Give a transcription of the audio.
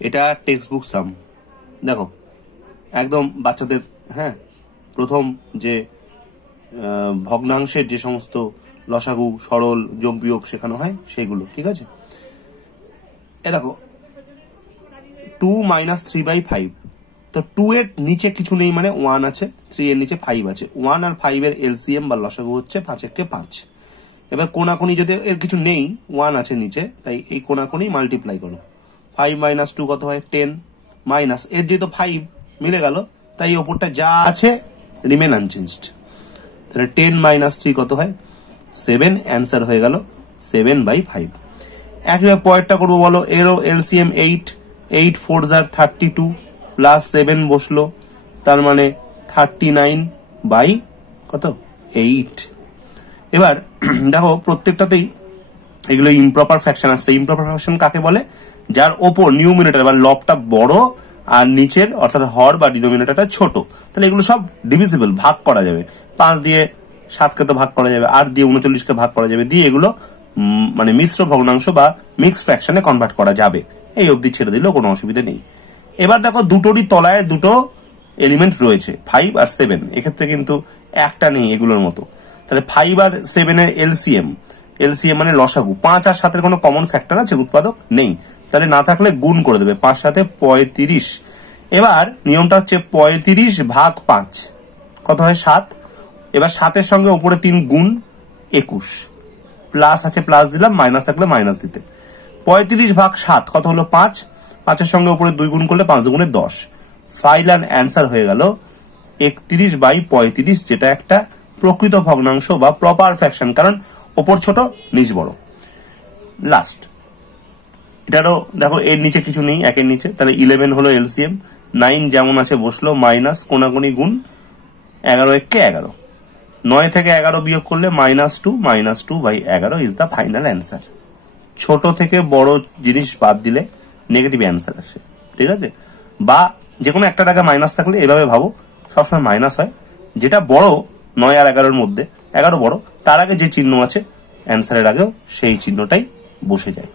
এটা text book সাম। দেখো একদম বাচ্চাদের, হ্যাঁ, প্রথম যে ভগ্নাংশের যে সমস্ত লসাগু, সরল, যোগ বিয়োগ শেখানো হয় সেগুলো, ঠিক আছে। এ দেখো 2 - 3/5, তো 2 এর নিচে কিছু নেই মানে 1 আছে, 3 এর নিচে 5 আছে। 1 আর 5 এর এলসিএম বা লসাগু হচ্ছে 5 × 5। এবার কোনাকুনি যদি এর কিছু নেই, 1 আছে নিচে, তাই এই কোনাকুনি মাল্টিপ্লাই করো। 5 - 2 কত হয়? 10, মাইনাস এর যেহেতু 5 মিলে গেল, তাই ওপরটা যা আছে রিমেন আনচেঞ্জড। তাহলে 10 - 3 কত হয়? 7। অ্যান্সার হয়ে গেল 7/5। একইভাবে পরেরটা করবো, বলো। এরও এলসিএম 8, 8 × 4 = 32 প্লাস 7 বসলো, তার মানে 39 কত? 8। এবার দেখো প্রত্যেকটাতেই এগুলো ইমপ্রপার ফ্র্যাকশন আসছে। ইমপ্রপার ফ্র্যাকশন কাকে বলে? যার ওপর নিউমিনেটর বা লবটা বড় আর নিচের অর্থাৎ হর বা ডিনোমিনেটরটা ছোট, তাহলে এগুলো সব ডিভিজিবল, ভাগ করা যাবে। 5 দিয়ে 7কে তো ভাগ করা যাবে, 8 দিয়ে 39কে ভাগ করা যাবে, দিয়ে এগুলো মানে মিশ্র ভগ্নাংশ বা মিক্স ফ্র্যাকশনে কনভার্ট করা যাবে। এই অবধি ছেড়ে দিলেও কোনো অসুবিধা নেই। এবার দেখো দুটোরই তলায় দুটো এলিমেন্ট রয়েছে, 5 আর 7। এক্ষেত্রে কিন্তু একটা নেই এগুলোর মতো। তাহলে 5 আর 7 এর এলসিএম, এলসিএম মানে লসাগু। 5 আর 7 এর কোনো কমন ফ্যাক্টর আছে? উৎপাদক নেই, তাহলে না থাকলে গুণ করে দেবে। 5 × 7 = 35। এবার নিয়মটা হচ্ছে 35/5 কত হয়? 7। এবার 7-এর সঙ্গে উপরে 3 গুণ 21, প্লাস আছে প্লাস দিলাম, মাইনাস থাকলে মাইনাস দিতে। 35/7 কত হলো? 5। 5-এর সঙ্গে উপরে 2 গুণ করলে 5 × 2 = 10। ফাইনাল অ্যান্সার হয়ে গেল 31/35, যেটা একটা প্রকৃত ভগ্নাংশ বা প্রপার ফ্র্যাকশন, কারণ ওপর ছোট নিচ বড়। লাস্ট এটারও দেখো এর নিচে কিছু নেই, 1-এর নিচে, তাহলে 11 হলো এলসিএম। 9 যেমন আছে বসলো, মাইনাস কোনাকুনি গুণ 11 × 1 = 11। 9 থেকে 11 বিয়োগ করলে -2, -2/11 ইজ দ্য ফাইনাল অ্যান্সার। ছোট থেকে বড় জিনিস বাদ দিলে নেগেটিভ অ্যান্সার আসে, ঠিক আছে। বা যে কোনো একটা টাকা মাইনাস থাকলে এভাবে ভাবো, সবসময় মাইনাস হয়। যেটা বড় 9 আর 11-র মধ্যে, 11 বড়, তার আগে যে চিহ্ন আছে অ্যান্সারের আগেও সেই চিহ্নটাই বসে যায়।